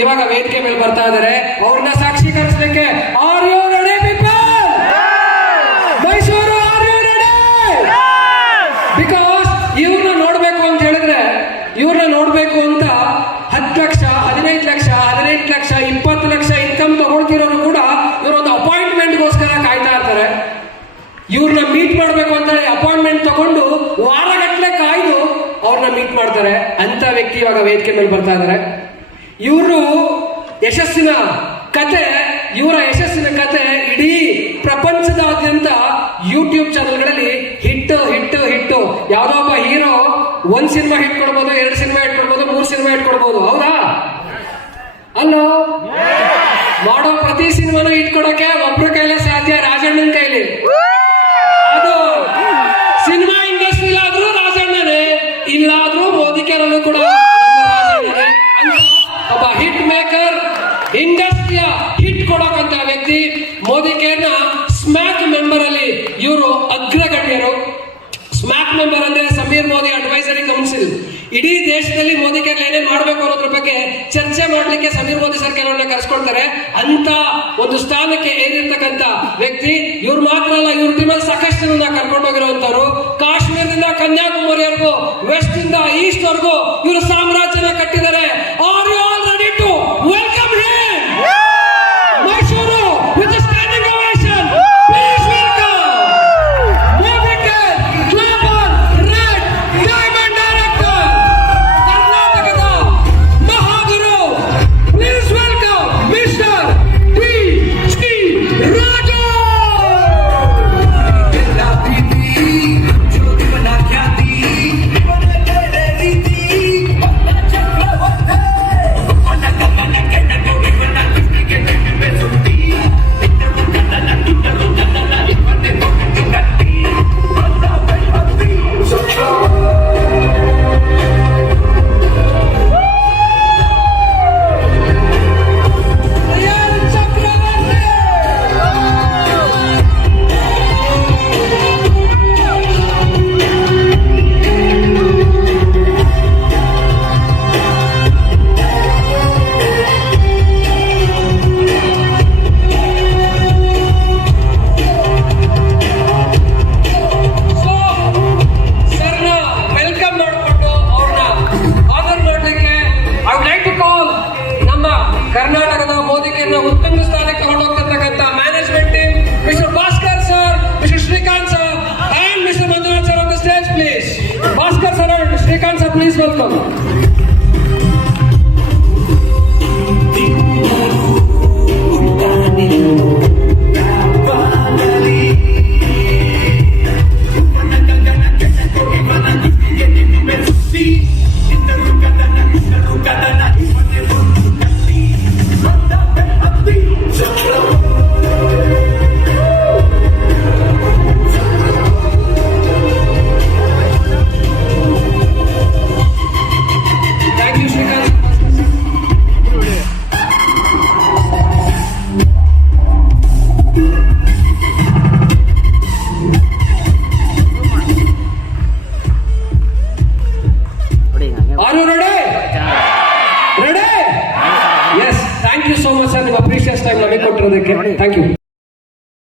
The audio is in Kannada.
ಇವಾಗ ವೇದಿಕೆ ಮೇಲೆ ಬರ್ತಾ ಇದಾರೆ ಅವ್ರನ್ನ ಸಾಕ್ಷೀಕರಿಸಲಿಕ್ಕೆ are you ready people Mysuru are you ready! Because ಇವ್ರನ್ನ ನೋಡ್ಬೇಕು ಅಂತ ಹೇಳಿದ್ರೆ, ಇವ್ರನ್ನ ನೋಡ್ಬೇಕು ಅಂತ ಹತ್ತು ಲಕ್ಷ, ಹದಿನೈದು ಲಕ್ಷ ಹದಿನೆಂಟು ಲಕ್ಷ, ಇಪ್ಪತ್ತು ಲಕ್ಷ ಇನ್ಕಮ್ ತಗೊಳ್ತಿರೋರು ಕೂಡ ಇವರೊಂದು ಅಪಾಯಿಂಟ್ಮೆಂಟ್ಗೋಸ್ಕರ ಕಾಯ್ತಾ ಇರ್ತಾರೆ. ಇವ್ರನ್ನ ಮೀಟ್ ಮಾಡಬೇಕು ಅಂತ ಅಪಾಯಿಂಟ್ಮೆಂಟ್ ತಗೊಂಡು ವಾರಗಟ್ಟಲೆ ಕಾಯ್ದು ಅವ್ರನ್ನ ಮೀಟ್ ಮಾಡ್ತಾರೆ. ಅಂತ ವ್ಯಕ್ತಿ ಇವಾಗ ವೇದಿಕೆ ಮೇಲೆ ಬರ್ತಾ ಇದ್ದಾರೆ. ಇವರು ಯಶಸ್ಸಿನ ಕತೆ, ಇವರ ಯಶಸ್ಸಿನ ಕತೆ ಇಡೀ ಪ್ರಪಂಚದಾದ್ಯಂತ ಯೂಟ್ಯೂಬ್ ಚಾನಲ್ಗಳಲ್ಲಿ ಹಿಟ್ ಹಿಟ್ ಹಿಟ್ಟು. ಯಾವ್ದೋ ಒಬ್ಬ ಹೀರೋ ಒಂದ್ ಸಿನಿಮಾ ಹಿಟ್ ಕೊಡ್ಬೋದು, ಎರಡು ಸಿನಿಮಾ ಹಿಟ್ ಕೊಡ್ಬೋದು, ಮೂರು ಸಿನಿಮಾ ಹಿಟ್ ಕೊಡ್ಬೋದು. ಸ್ಮ್ಯಾಕ್ ಮೆಂಬರ್ ಅಲ್ಲಿ ಇವರು ಅಗ್ರಗಣ್ಯರು. ಸ್ಮ್ಯಾಕ್ ಮೆಂಬರ್ ಅಂದ್ರೆ ಸಮೀರ್ ಮೋದಿ ಅಡ್ವೈಸರಿ ಕೌನ್ಸಿಲ್ ಇಡೀ ದೇಶದಲ್ಲಿ ಮೋದಿ ಕೇರ್ ಏನೇ ಮಾಡಬೇಕು ಅನ್ನೋದ್ರ ಬಗ್ಗೆ ಚರ್ಚೆ ಮಾಡಲಿಕ್ಕೆ ಸಮೀರ್ ಮೋದಿ ಸರ್ ಕೆಲವನ್ನ ಕರೆಸ್ಕೊಳ್ತಾರೆ. ಅಂತ ಒಂದು ಸ್ಥಾನಕ್ಕೆ ಏರಿರ್ತಕ್ಕಂತ ವ್ಯಕ್ತಿ, ಇವ್ರು ಮಾತ್ರ ಅಲ್ಲ, ಇವ್ರ ಟೀಮಲ್ಲಿ ಸಾಕಷ್ಟು ಜನ ಕರ್ಕೊಂಡು ಕಾಶ್ಮೀರದಿಂದ ಕನ್ಯಾಕುಮಾರಿವರೆಗೂ ವೆಸ್ಟ್ ಇಂದ ಈಸ್ಟ್ ವರೆಗೂ ಇವರು ಸಾಮ್ರಾಜ್ಯನ ಕಟ್ಟಿದ್ದಾರೆ ಕರ್ನಾಟಕದ ಮೋದಿಗೆಯನ್ನ ಉತ್ತಮ ಸ್ಥಾನಕ್ಕೆ ತಗೊಂಡೋಗ್ತಿರ್ತಕ್ಕಂಥ management team mister Bhaskar sir mister Srikanth sir and mister Manjunath sir on the stage please Bhaskar sir and Srikanth sir please welcome Thank you.